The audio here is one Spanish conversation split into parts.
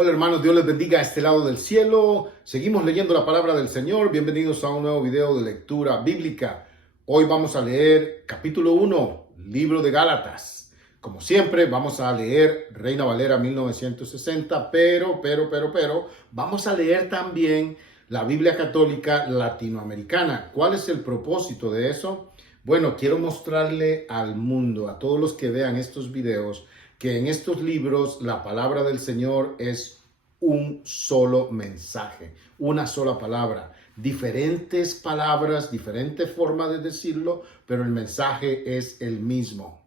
Hola hermanos, Dios les bendiga a este lado del cielo. Seguimos leyendo la palabra del Señor. Bienvenidos a un nuevo video de lectura bíblica. Hoy vamos a leer capítulo 1, libro de Gálatas. Como siempre, vamos a leer Reina Valera 1960, pero, vamos a leer también la Biblia Católica Latinoamericana. ¿Cuál es el propósito de eso? Bueno, quiero mostrarle al mundo, a todos los que vean estos videos, que en estos libros la palabra del Señor es un solo mensaje, una sola palabra. Diferentes palabras, diferentes formas de decirlo, pero el mensaje es el mismo.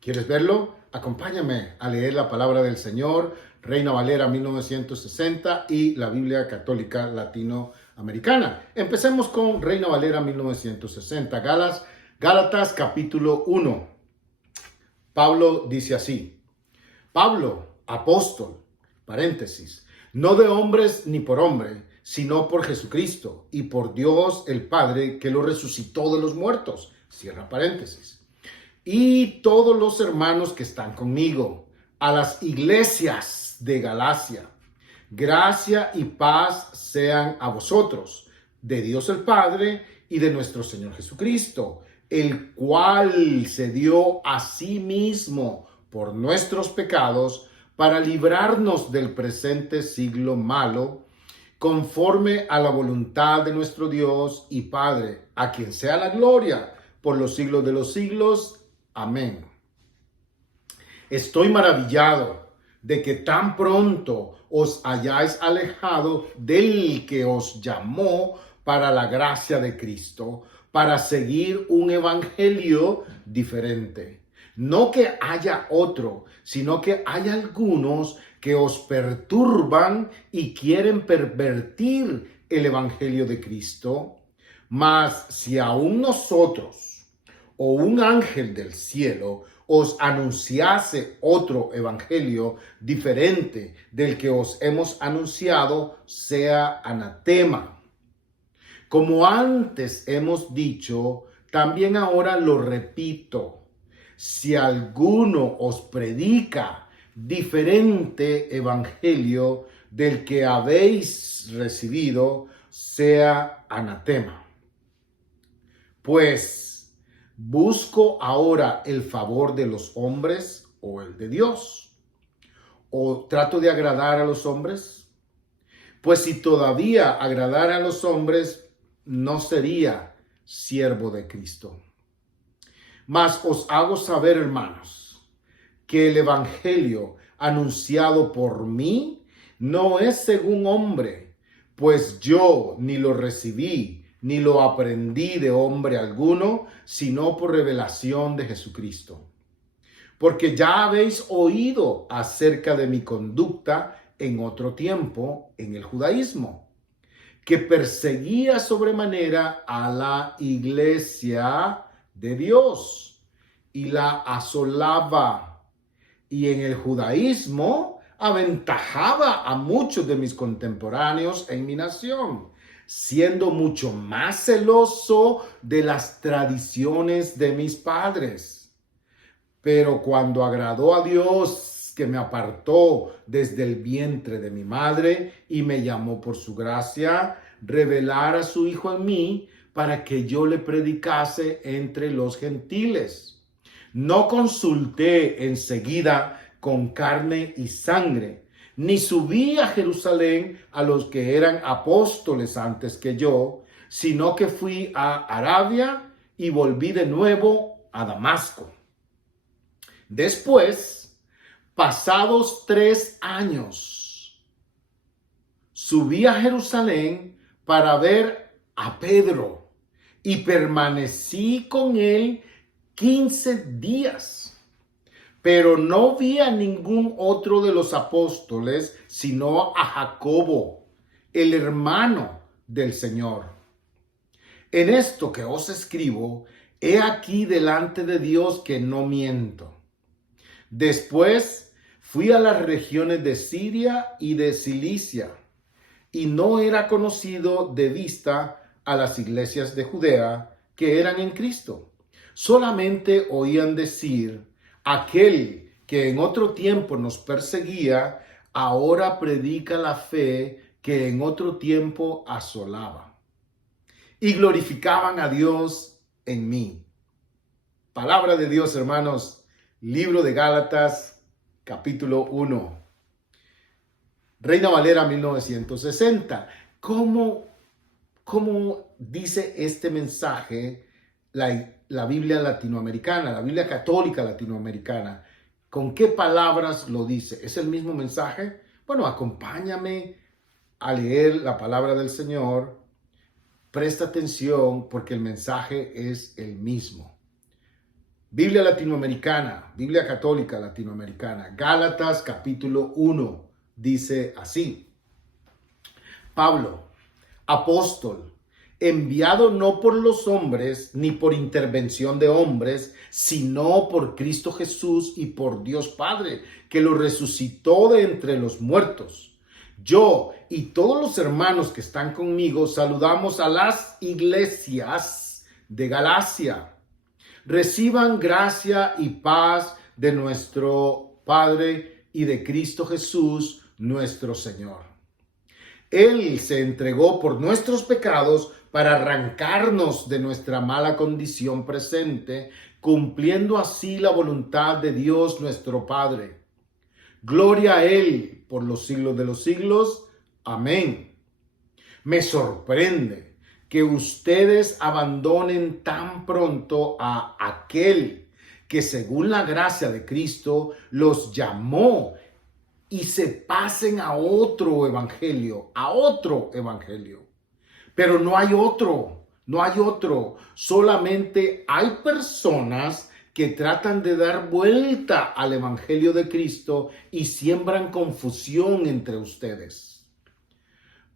¿Quieres verlo? Acompáñame a leer la palabra del Señor, Reina Valera 1960 y la Biblia Católica Latinoamericana. Empecemos con Reina Valera 1960, Gálatas capítulo 1. Pablo dice así: Pablo, apóstol, paréntesis, no de hombres ni por hombre, sino por Jesucristo y por Dios el Padre que lo resucitó de los muertos, cierra paréntesis, y todos los hermanos que están conmigo, a las iglesias de Galacia, gracia y paz sean a vosotros, de Dios el Padre y de nuestro Señor Jesucristo, el cual se dio a sí mismo por nuestros pecados para librarnos del presente siglo malo, conforme a la voluntad de nuestro Dios y Padre, a quien sea la gloria por los siglos de los siglos. Amén. Estoy maravillado de que tan pronto os hayáis alejado del que os llamó para la gracia de Cristo, para seguir un evangelio diferente. No que haya otro, sino que hay algunos que os perturban y quieren pervertir el evangelio de Cristo. Mas si aún nosotros o un ángel del cielo os anunciase otro evangelio diferente del que os hemos anunciado, sea anatema. Como antes hemos dicho, también ahora lo repito: si alguno os predica diferente evangelio del que habéis recibido, sea anatema. Pues, ¿busco ahora el favor de los hombres o el de Dios? ¿O trato de agradar a los hombres? Pues si todavía agradara a los hombres, no sería siervo de Cristo. Mas os hago saber, hermanos, que el evangelio anunciado por mí no es según hombre, pues yo ni lo recibí ni lo aprendí de hombre alguno, sino por revelación de Jesucristo. Porque ya habéis oído acerca de mi conducta en otro tiempo en el judaísmo, que perseguía sobremanera a la iglesia de Dios y la asolaba, y en el judaísmo aventajaba a muchos de mis contemporáneos en mi nación, siendo mucho más celoso de las tradiciones de mis padres. Pero cuando agradó a Dios, que me apartó desde el vientre de mi madre y me llamó por su gracia, revelar a su Hijo en mí para que yo le predicase entre los gentiles. No consulté enseguida con carne y sangre, ni subí a Jerusalén a los que eran apóstoles antes que yo, sino que fui a Arabia y volví de nuevo a Damasco. Después, pasados 3 años, subí a Jerusalén para ver a Pedro y permanecí con él 15 días. Pero no vi a ningún otro de los apóstoles, sino a Jacobo, el hermano del Señor. En esto que os escribo, he aquí delante de Dios que no miento. Después fui a las regiones de Siria y de Cilicia, y no era conocido de vista a las iglesias de Judea que eran en Cristo. Solamente oían decir: aquel que en otro tiempo nos perseguía ahora predica la fe que en otro tiempo asolaba. Y glorificaban a Dios en mí. Palabra de Dios, hermanos. Libro de Gálatas, capítulo 1. Reina Valera 1960. ¿Cómo dice este mensaje la Biblia latinoamericana, la Biblia católica latinoamericana? ¿Con qué palabras lo dice? ¿Es el mismo mensaje? Bueno, acompáñame a leer la palabra del Señor. Presta atención porque el mensaje es el mismo. Biblia latinoamericana, Biblia católica latinoamericana, Gálatas capítulo 1, dice así: Pablo, apóstol, enviado no por los hombres, ni por intervención de hombres, sino por Cristo Jesús y por Dios Padre, que lo resucitó de entre los muertos. Yo y todos los hermanos que están conmigo saludamos a las iglesias de Galacia. Reciban gracia y paz de nuestro Padre y de Cristo Jesús, nuestro Señor. Él se entregó por nuestros pecados para arrancarnos de nuestra mala condición presente, cumpliendo así la voluntad de Dios nuestro Padre. Gloria a Él por los siglos de los siglos. Amén. Me sorprende que ustedes abandonen tan pronto a aquel que según la gracia de Cristo los llamó y se pasen a otro evangelio. Pero no hay otro. Solamente hay personas que tratan de dar vuelta al evangelio de Cristo y siembran confusión entre ustedes.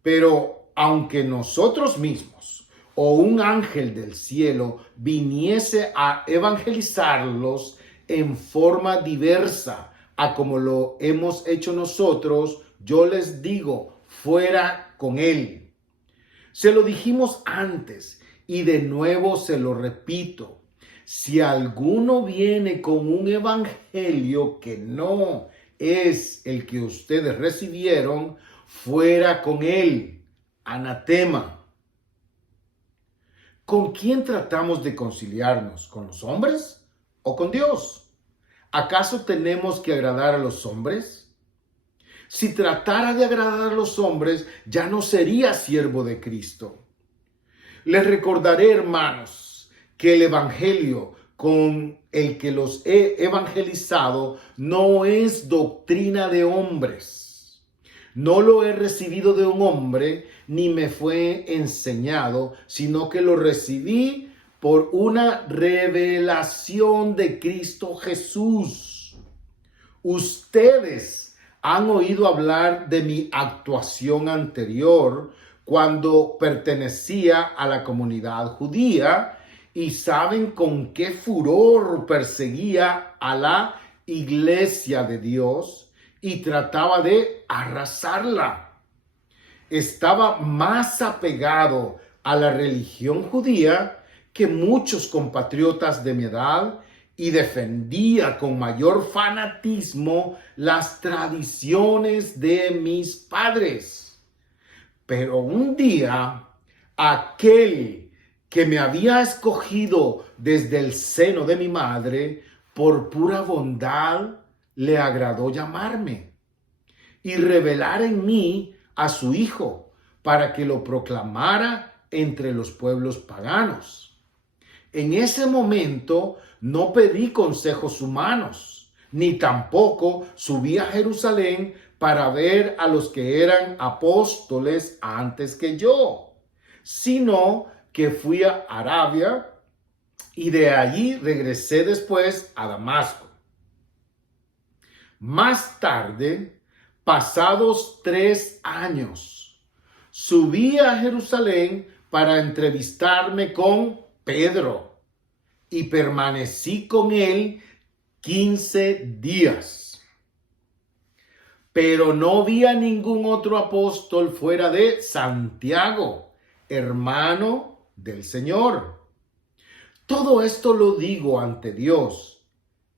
Pero aunque nosotros mismos o un ángel del cielo viniese a evangelizarlos en forma diversa a como lo hemos hecho nosotros, yo les digo, fuera con él. Se lo dijimos antes y de nuevo se lo repito. Si alguno viene con un evangelio que no es el que ustedes recibieron, fuera con él. Anatema. ¿Con quién tratamos de conciliarnos? ¿Con los hombres o con Dios? ¿Acaso tenemos que agradar a los hombres? Si tratara de agradar a los hombres, ya no sería siervo de Cristo. Les recordaré, hermanos, que el evangelio con el que los he evangelizado no es doctrina de hombres. No lo he recibido de un hombre, ni me fue enseñado, sino que lo recibí por una revelación de Cristo Jesús. Ustedes han oído hablar de mi actuación anterior cuando pertenecía a la comunidad judía y saben con qué furor perseguía a la iglesia de Dios y trataba de arrasarla. Estaba más apegado a la religión judía que muchos compatriotas de mi edad y defendía con mayor fanatismo las tradiciones de mis padres. Pero un día, aquel que me había escogido desde el seno de mi madre, por pura bondad, le agradó llamarme y revelar en mí a su Hijo para que lo proclamara entre los pueblos paganos. En ese momento no pedí consejos humanos, ni tampoco subí a Jerusalén para ver a los que eran apóstoles antes que yo, sino que fui a Arabia y de allí regresé después a Damasco. Más tarde, pasados 3 años, subí a Jerusalén para entrevistarme con Pedro y permanecí con él 15 días. Pero no vi a ningún otro apóstol fuera de Santiago, hermano del Señor. Todo esto lo digo ante Dios.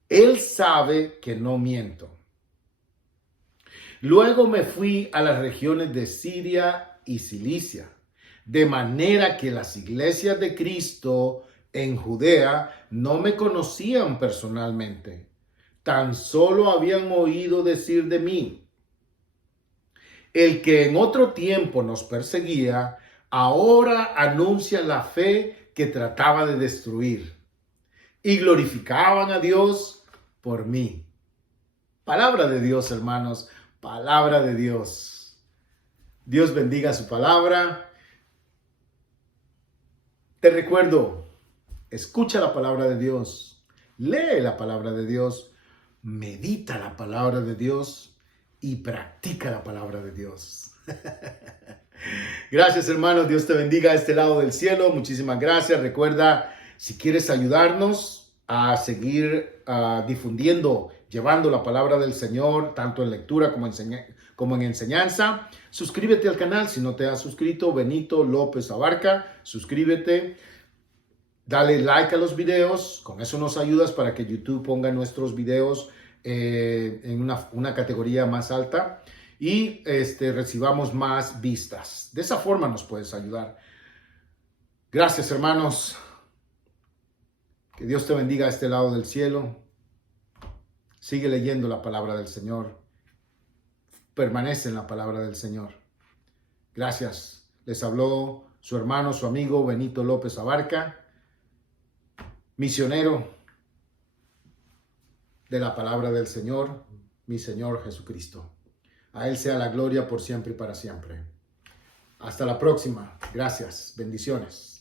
Él sabe que no miento. Luego me fui a las regiones de Siria y Cilicia, de manera que las iglesias de Cristo en Judea no me conocían personalmente, tan solo habían oído decir de mí. El que en otro tiempo nos perseguía, ahora anuncia la fe que trataba de destruir, y glorificaban a Dios por mí. Palabra de Dios, hermanos, palabra de Dios. Dios bendiga su palabra. Te recuerdo, escucha la palabra de Dios, lee la palabra de Dios, medita la palabra de Dios y practica la palabra de Dios. Gracias, hermanos. Dios te bendiga a este lado del cielo. Muchísimas gracias. Recuerda, si quieres ayudarnos a seguir difundiendo, llevando la palabra del Señor, tanto en lectura como en enseñanza, suscríbete al canal. Si no te has suscrito, Benito López Abarca, suscríbete. Dale like a los videos. Con eso nos ayudas para que YouTube ponga nuestros videos en una categoría más alta y recibamos más vistas. De esa forma nos puedes ayudar. Gracias, hermanos. Que Dios te bendiga a este lado del cielo. Sigue leyendo la palabra del Señor. Permanece en la palabra del Señor. Gracias. Les habló su hermano, su amigo Benito López Abarca, misionero de la palabra del Señor, mi Señor Jesucristo. A Él sea la gloria por siempre y para siempre. Hasta la próxima. Gracias. Bendiciones.